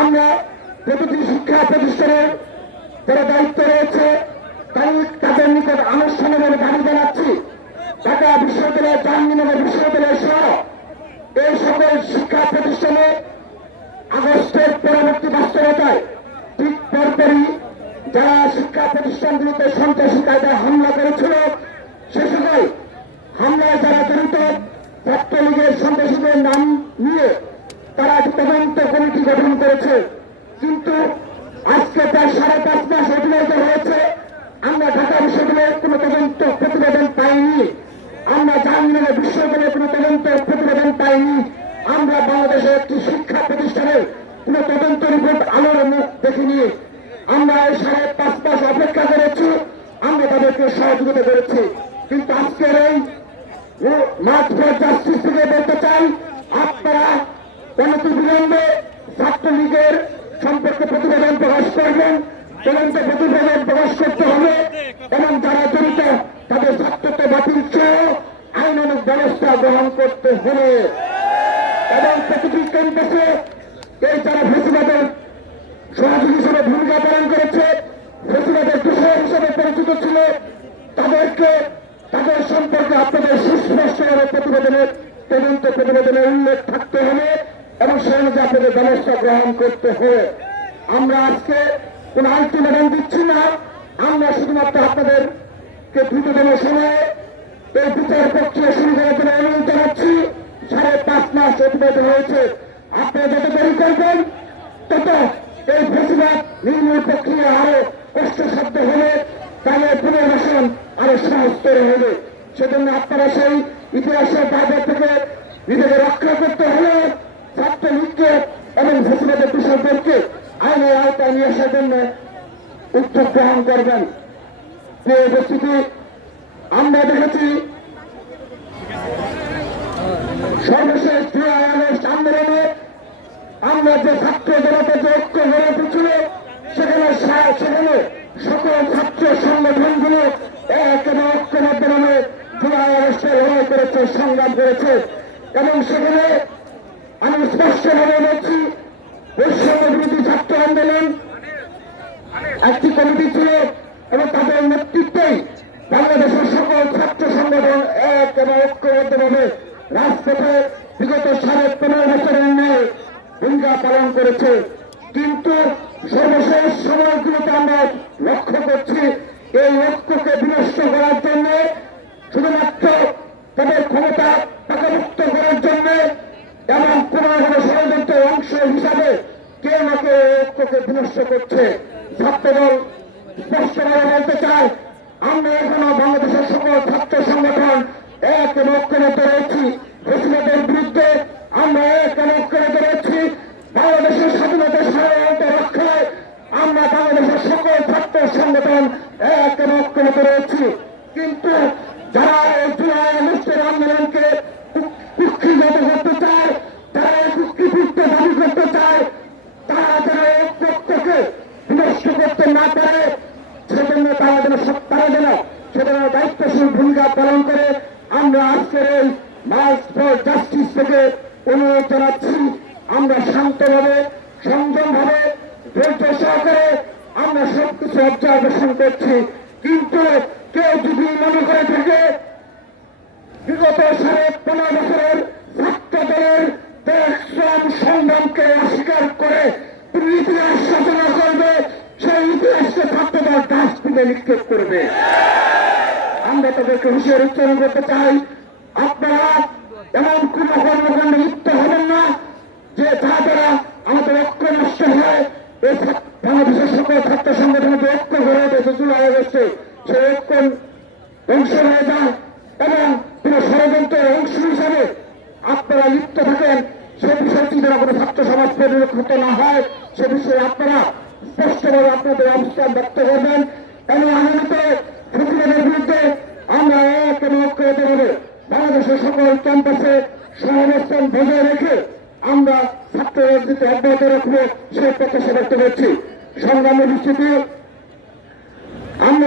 আমরা প্রতিটি শিক্ষা প্রতিষ্ঠানের যারা দায়িত্ব রয়েছে, তাই তাদের নিকট আনুষ্ঠানিকভাবে দাবি জানাচ্ছি। ঢাকা বিশ্ববিদ্যালয় জাহাঙ্গীরনগর বিশ্ববিদ্যালয় সহ এই সকল শিক্ষা প্রতিষ্ঠানে আগস্টের পরবর্তী বাস্তবতায় ঠিক পরপরই যারা শিক্ষা প্রতিষ্ঠানগুলোতে সন্ত্রাসী কায়দায় হামলা করেছিল, সে সকল হামলায় যারা জড়িত, ছাত্রলীগের সন্ত্রাসীদের নাম নিয়ে তারা একটি তদন্ত কমিটি গঠন করেছে। কিন্তু আজকে প্রায় সাড়ে পাঁচ মাস অতিবাহিত হয়েছে। আমরা ঢাকা বিশ্ববিদ্যালয়ের কোনো তদন্ত প্রতিবেদন পাইনি। আমরা জাহাঙ্গীরনগর বিশ্ববিদ্যালয়ের কোনো তদন্ত প্রতিবেদন পাইনি। আমরা বাংলাদেশের একটি শিক্ষা প্রতিষ্ঠানের কোনো তদন্ত রিপোর্ট আলোর মুখ দেখিনি। আমরা এই সাড়ে পাঁচ মাস অপেক্ষা করেছি। আমরা তাদেরকে সহযোগিতা করেছি। কিন্তু আজকের এই মাঠ ফর জাস্টিস থেকে বলতে চাই, আপনারা অনতি বিলম্বে ছাত্রলীগের সম্পর্কে প্রতিবেদন প্রকাশ করবেন। তদন্ত প্রতিবেদন প্রকাশ করতে হবে এবং যারা জড়িত, তাদের ছাত্রত্ব বাতিল সহ আইনানুক ব্যবস্থা গ্রহণ করতে হবে। এবং প্রতিটি ক্যাম্পাসে এই যারা ফেসিবাদের সহযোগী হিসেবে ভূমিকা পালন করেছে, ফেসিবাদের দূষণ হিসেবে পরিচিত ছিল, তাদেরকে তাদের সম্পর্কে আপনাদের সুস্পষ্টভাবে প্রতিবেদনের তদন্ত প্রতিবেদনের উল্লেখ থাকতে হবে। এবং সে অনুযায়ী ব্যবস্থা গ্রহণ করতে হবে। আমরা আজকে কোন আলটিমেটাম দিচ্ছি না। আমরা শুধুমাত্র আপনাদেরকে দ্রুততম সময়ে এই বিচার প্রক্রিয়া শুরু করার জন্য অনুরোধ জানাচ্ছি। সাড়ে পাঁচ মাস অতিবাহিত হয়েছে। আপনারা যত দেরি করবেন, তত এই ফেসিবাদ নির্মূল প্রক্রিয়া আরও কষ্টসাধ্য হবে। তাহলে পুনর্বাসন আরও সহজতর হবে। সেজন্য আপনারা সেই ইতিহাসের উদ্যোগ গ্রহণ করবেন। যে উপস্থিতি, আমরা দেখেছি সর্বশেষ জুলাই আগস্ট আন্দোলনে আমরা যে ছাত্র জনতা যে ঐক্য গড়ে উঠেছিল সেখানে সেখানে সকল ছাত্র সংগঠনগুলো এক এবং ঐক্যবদ্ধ নামে জুলাই লড়াই করেছে, সংগ্রাম করেছে। এবং সেখানে আমি স্পষ্টভাবে বলছি বৈষম্য বিরোধী ছাত্র আন্দোলন একটি কমিটি ছিল এবং তাদের নেতৃত্বেই বাংলাদেশের সকল ছাত্র সংগঠন এক এবং ঐক্যবদ্ধভাবে রাজপথে বিগত সাড়ে পনেরো বছরের ন্যায় ভূমিকা পালন করেছে। কিন্তু সর্বশেষ সময়গুলোতে আমরা লক্ষ্য করছি, এই ঐক্যকে বিনষ্ট করার জন্য শুধুমাত্র তাদের ক্ষমতা টাকামুক্ত করার জন্য এবং কোন কোনো ষড়যন্ত্রের অংশ হিসাবে কে না কে ঐক্যকে বিনষ্ট করছে। ছাত্রদল স্পষ্টভাবে বলতে চায়, আমরা এখনও বাংলাদেশের সকল ছাত্র সংগঠন এক এবং ঐক্যবদ্ধ রয়েছি ফেসিবাদের বিরুদ্ধে আমরা এক এবং ঐক্যবদ্ধ রয়েছি বাংলাদেশের স্বাধীনতা সাধারণত রক্ষায় আমরা বাংলাদেশের সকল ছাত্র সংগঠন এক এবং ঐক্যবদ্ধ রয়েছি কিন্তু যারা এই জুলাই আগস্টের আন্দোলনকে কুক্ষিগত করতে চায় তারা এই কুক্ষিপুত্র দাবি করতে চায় তারা যারা এই ঐক্যকে বিনষ্ট করতে না পারে সেজন্য তারা যেন সব- তারা যেন সেজন্য দায়িত্বশীল ভূমিকা পালন করে আমরা আজকের এই মার্চ ফর জাস্টিস থেকে অনুরোধ জানাচ্ছি, আমরা শান্তভাবে, সংযমভাবে, ধৈর্য সহকারে আমরা সবকিছু অবজারভেশন করছি। কিন্তু কেউ যদি মনে করে থাকে, বিগত সাড়ে পনেরো বছরের ছাত্র দলের শ্রম সংগ্রামকে অস্বীকার করে ইতিহাস রচনা করবে, সেই ইতিহাসকে ছাত্র ডাস্টবিনে নিক্ষেপ করবে। আমরা তাদেরকে হুঁশিয়ার উচ্চারণ করতে চাই। আপনারা এমন কোন কর্মকাণ্ডে লিপ্ত হবেন না যে যা দ্বারা আমাদের ঐক্য নষ্ট হয়। এই বাংলাদেশের সকল ছাত্র সংগঠনের যে ঐক্য গড়ে উঠেছে জুলাই আগস্টে সেই ঐক্য ধ্বংস হয়ে যায় এবং কোন ষড়যন্ত্রের অংশ হিসাবে আপনারা লিপ্ত থাকেন। সে বিষয়টি যেন কোনো ছাত্র সমাজ পরিলক্ষিত না হয়, সে বিষয়ে আপনারা স্পষ্টভাবে আপনাদের অবস্থান ব্যক্ত করবেন। এবং আগামীতে সকল ক্যাম্পাসে সহাবস্থান বজায় রেখে আমরা ছাত্র রাজনীতি অব্যাহত রাখব সে প্রত্যাশা ব্যক্ত করছি। সংগ্রামের দৃষ্টিতে আমরা